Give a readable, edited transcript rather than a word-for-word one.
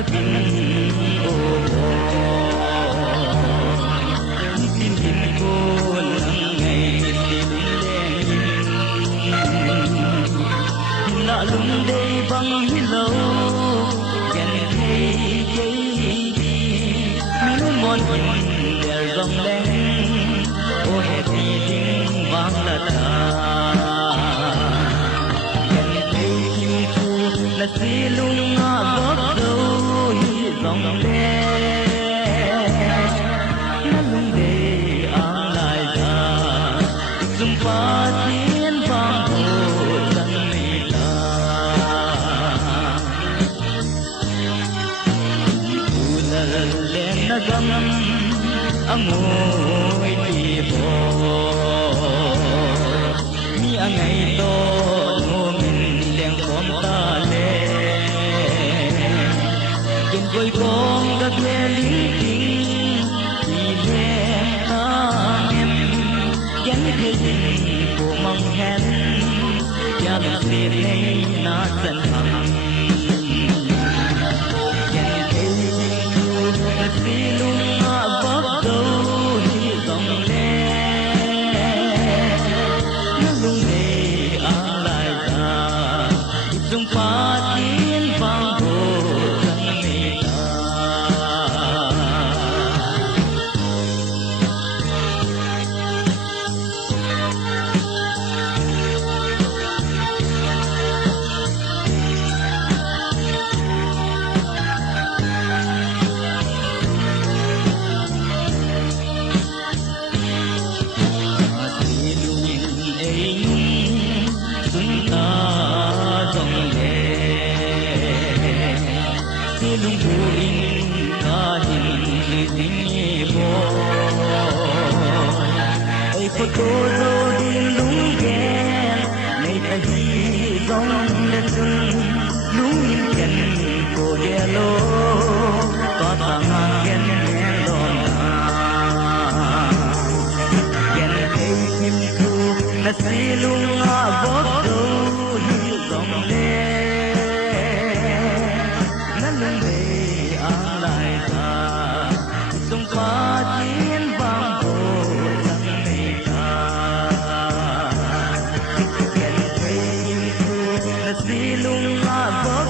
akin o pinhin ko ng ngay lung đây băng lâu dần thấy cây miếng mòn nhìn đèo rong lên ô hè thì tiếng vang là ta dần thấy chim thu là xí lung ngã gót dâu rong lên nó lung đây ang lại ra dùng pha thiên vang hồ gam amoy tibo mi angai to no min leng kom ta le kin koi kong ga le ling ting ti le ta em yan ke jin ko mang hen ya la se le na san ham lung buin kahin ni mo ai photo zo din lung gen nei ta hi dong le sun lung in ken ko de lo ta ta nga ken men don ken ei kim thu na si lung a bok do hi dong le lung đây ang lại ta dùng pha chiến vang hồ răng này ta kèn thấy như thu là si lung a bốc